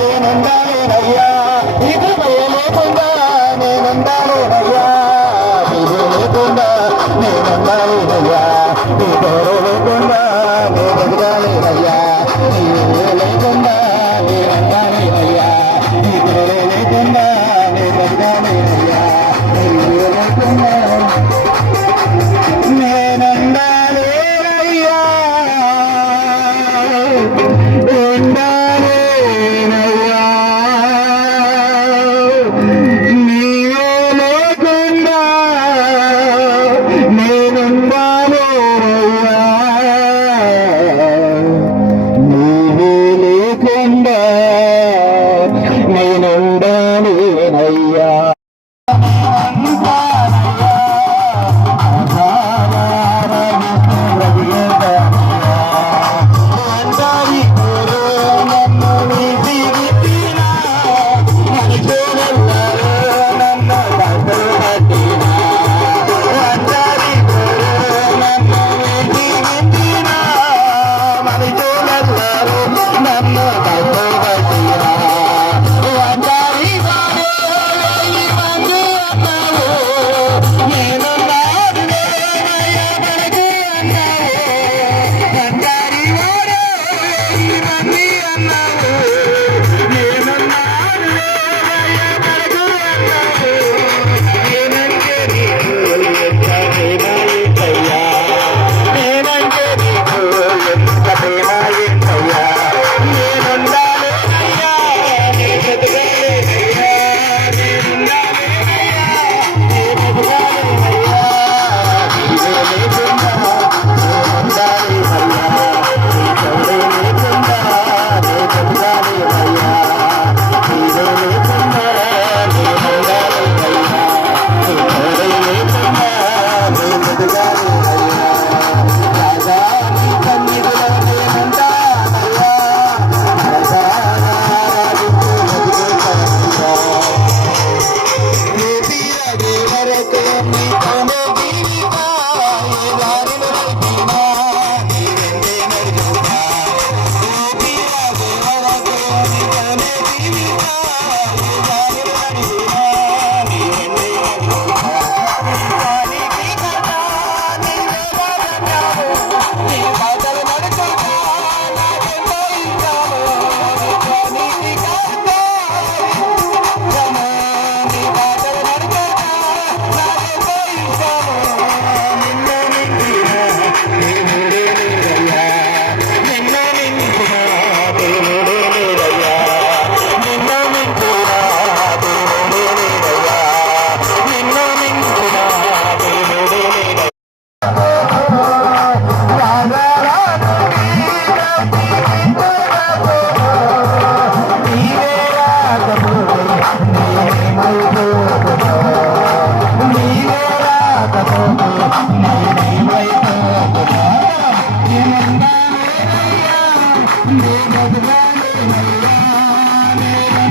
నేనందాలేనయ్యా నీ పేరు లేకుండా నేనుండాలేనయ్యా నీ తోడు Kaya Oh, oh, oh, oh, oh,